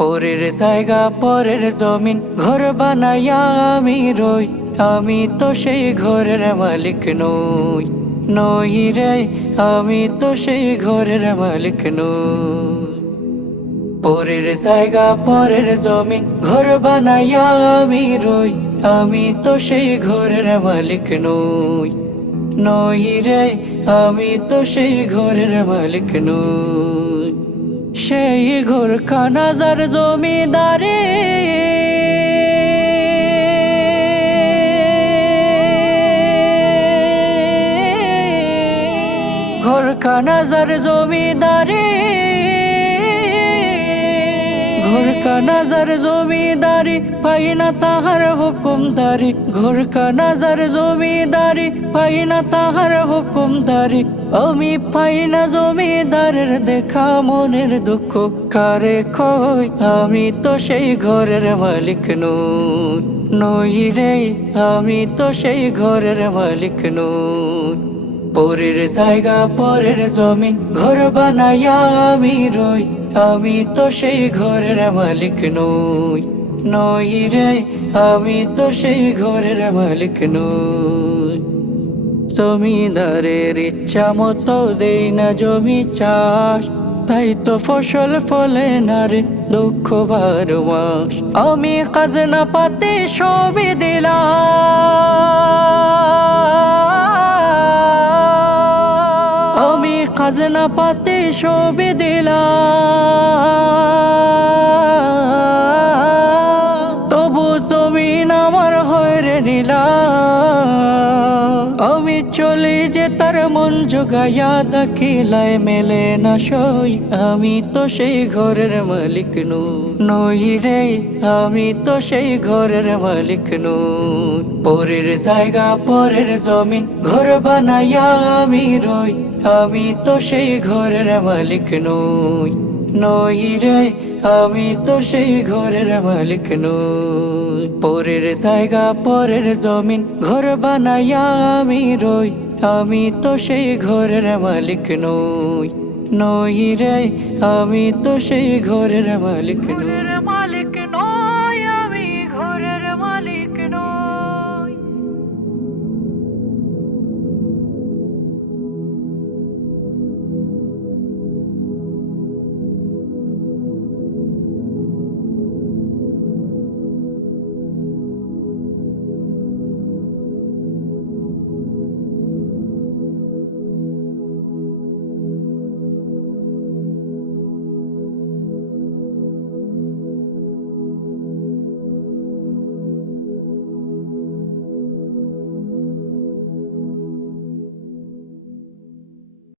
পরের জায়গা, পরের জমিন, ঘর বানাইয়া আমি রই। আমি তো সেই ঘরের মালিক নই নই রে, আমি তো সেই ঘরের মালিক নই। পরের জায়গা, পরের জমিন, ঘর বানাইয়া আমি রই। আমি তো সেই ঘরের মালিক নই নই রে, আমি তো সেই ঘরের মালিক নই। সেই ঘর কানাজার জমিদারে। ঘর কানাজার জমিদারে। ঘর কানাজার জমিদারি পাই না তাহার হুকুমদারি। ঘর কানাজার জমিদারি পাই না তাহার হুকুমদারি। আমি পাই না জমিদারের দেখা মনের দুঃখ। কারে কই আমি তো সেই ঘরের মালিক নই। নই রে, আমি তো সেই ঘরের মালিক নই। পরের জায়গা, পরের জমিন ঘর বানাইয়া আমি রই। আমি তো সেই ঘরের মালিক নই নই রে, আমি তো সেই ঘরের মালিক নই। জমিদারের ইচ্ছা মতো দেই না জমি চাষ, তাই তো ফসল ফলে না রে, দুঃখ বারো মাস। আমি খাজনা পাতে সবে দিলাম খাজনা পাতে সবে দিলা তবু জমিন আমার হয়ে নিলাম আমি চলে যে তার মন জোগাইয়া দাখিলায় মেলে না সই। আমি তো সেই ঘরের মালিক নু, নই রে, আমি তো সেই ঘরের মালিক নু। পরের জায়গা, পরের জমিন, ঘর বানাইয়া আমি রই, আমি তো সেই ঘরের মালিক নই। নই রে আমি তো সেই ঘরের মালিক নই। পরের জায়গা, পরের জমিন, ঘর বানাইয়া আমি রই। আমি তো সেই ঘরের মালিক নই। নই রে আমি তো সেই ঘরের মালিক নই। মালিক নই।